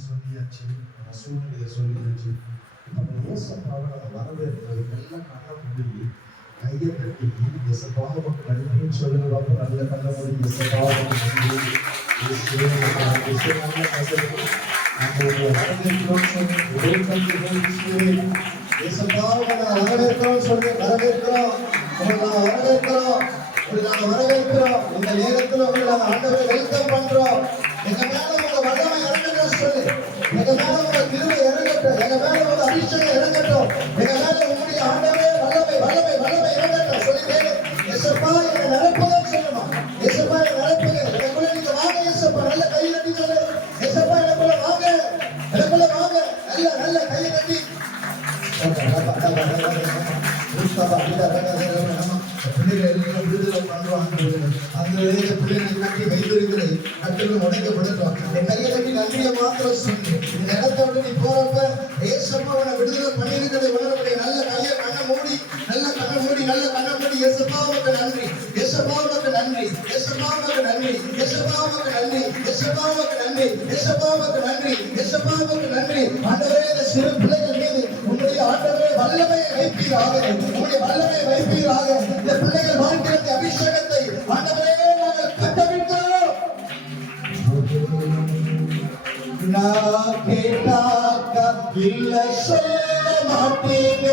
சொல்லியாச்சு நம்ம சூழ்நிலையை சொல்லியாச்சு நம்ம ஏசப்பாவை நம்ம வரவேற்கிறது நல்ல கண்ணை முடியும் கையை கட்டி எசப்பாவை கல்வின்னு சொல்லுங்க பார்ப்போம் நல்ல கண்ணை முடியும் எசப்பாவை வரவேற்கிறோம் சொல்லி வரவேற்கிறோம் வரவேற்கிறோம் நாங்க வரவேற்கிறோம் இந்த நேரத்தில் உங்களை நாங்கள் ஆண்டவரை வெல்கம் பண்றோம் எங்க மேல மேல உங்க அபிஷேகம் இறங்கட்டும் எங்க மேல உங்களுடைய ஆண்டவே வல்லமை வல்லமை வல்லமை இறங்கட்டும். சொல்லி மேலும் எசப்பா என்ன நிரப்புங்கன்னு சொல்லணும் எசப்பா என்ன நிரப்புங்க. எனக்குள்ள நீங்க வாங்க எசப்பா நல்ல கை கட்டி சொல்லு எசப்பா எனக்குள்ள வாங்க. எனக்குள்ள வாங்க. நல்ல நல்ல கை கட்டி. பிள்ளைகள் விடுதலை பண்றாங்க அந்த பிள்ளைகளை கட்டி வைத்திருக்கிறது கட்டுகள் உடைக்கப்படட்டும். கையை கட்டி நன்றியை மாத்திரம் சொல்லு இந்த இடத்த விட்டு நீ போறப்ப ஏசப்பா உன்னை விடுதலை பண்ணியிருக்கிறது உணரக்கூடிய நல்ல கையை கண்ணை மூடி நல்ல கண்ணை மூடி நல்ல கண்ணை மூடி. ஏசப்பா உனக்கு நன்றி. ஏசப்பா உனக்கு நன்றி. ஏசப்பா உனக்கு நன்றி. ஏசப்பா உனக்கு நன்றி. ஏசப்பா உனக்கு நன்றி. ஏசப்பா உனக்கு நன்றி. ஏசப்பா உனக்கு நன்றி. ஆண்டவரே இந்த சிறு பிள்ளைகள் மீது உங்களுடைய ஆண்டவரே வல்லமையை வைப்பீராக. உங்களுடைய வல்லமையை வைப்பீராக. இந்த பிள்ளைகள் வாழ்க்கையின் அபிஷேகத்தை ஆண்டவரே நாங்கள் கட்டவிழ்க்கிறோம். இல்ல சொல்ல மாட்டீங்க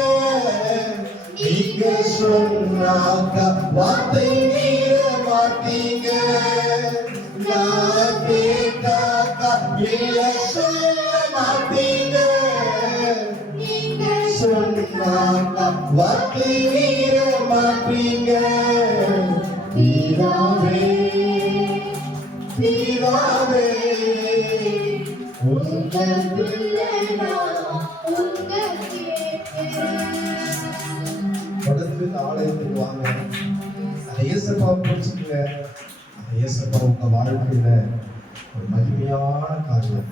நீங்க சொன்னாக்க வார்த்தை மீற மாட்டீங்க நான் கேட்டாக்க இல்ல சொல்ல மாட்டீங்க சொன்னாக்க வார்த்தை மீற மாட்டீங்க தீராவே தீராவே தொடர்ந்து ஆலயத்துக்கு வாங்க அந்த இயேசப்பா பிடிச்சிக்கல அந்த இயேசப்பா உங்க வாழ்க்கையில ஒரு மகிமையான காரியம்.